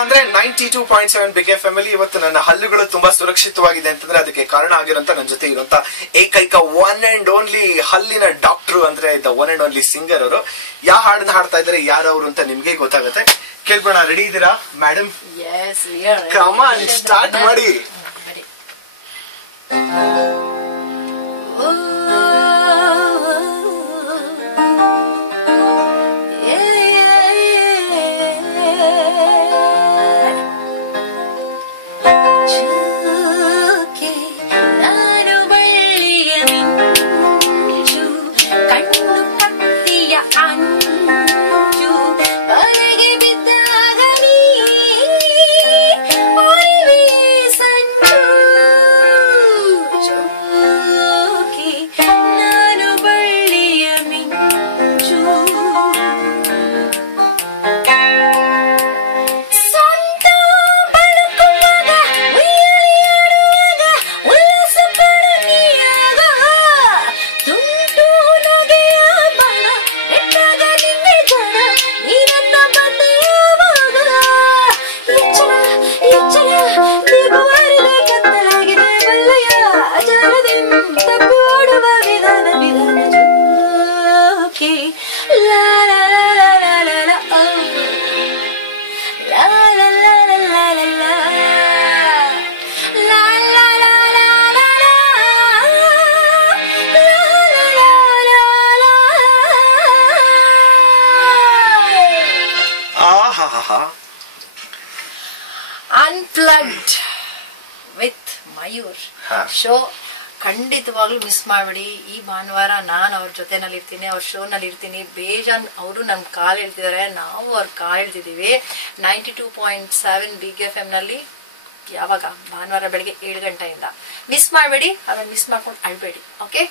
ಅಂದ್ರೆ 92.7 big F ಅಲ್ಲಿ ಇವತ್ತು ನನ್ನ ಹಲ್ಲುಗಳು ತುಂಬಾ ಸುರಕ್ಷಿತವಾಗಿದೆ ಅಂತಂದ್ರೆ ಅದಕ್ಕೆ ಕಾರಣ ಆಗಿರೋಂತ ನನ್ನ ಜೊತೆ ಇರುವಂತ ಏಕೈಕ ಒನ್ ಅಂಡ್ ಓನ್ಲಿ ಹಲ್ಲಿನ ಡಾಕ್ಟರ್ ಅಂದ್ರೆ the one and only singer ಅವರು. ಯಾವ ಹಾಡನ್ನ ಹಾಡ್ತಾ ಇದಾರೆ ಯಾರು ಅವರು ಅಂತ ನಿಮ್ಗೆ ಗೊತ್ತಾಗುತ್ತೆ. ಕೇಳ್ಬೋಣ. ರೆಡಿ ಇದ್ದೀರಾ ಮೇಡಮ್? ಕಮ್ ಆನ್, ಸ್ಟಾರ್ಟ್ ಮಾಡಿ. ಅನ್ಪ್ಲಗ್ಡ್ ವಿತ್ ಮಯೂರ್ ಶೋ ಖಂಡಿತವಾಗ್ಲೂ ಮಿಸ್ ಮಾಡ್ಬಿಡಿ. ಈ ಭಾನುವಾರ ನಾನು ಅವ್ರ ಜೊತೆನಲ್ಲಿ ಇರ್ತೀನಿ, ಅವ್ರ ಶೋ ನಲ್ಲಿ ಇರ್ತೀನಿ. ಬೇಜಾನ್ ಅವರು ನಮ್ ಕಾಲ್ ಹೇಳ್ತಿದ್ದಾರೆ, ನಾವು ಅವ್ರ ಕಾಲ್ ಹೇಳ್ತಿದೀವಿ. 92.7 ಬಿಗ್ ಎಫ್ ಎಂ ನಲ್ಲಿ ಯಾವಾಗ ಭಾನುವಾರ ಬೆಳಿಗ್ಗೆ 7 ಗಂಟೆಯಿಂದ ಮಿಸ್ ಮಾಡಬೇಡಿ. ಆಮೇಲೆ ಮಿಸ್ ಮಾಡ್ಕೊಂಡು ಅಳ್ಬೇಡಿ. ಓಕೆ.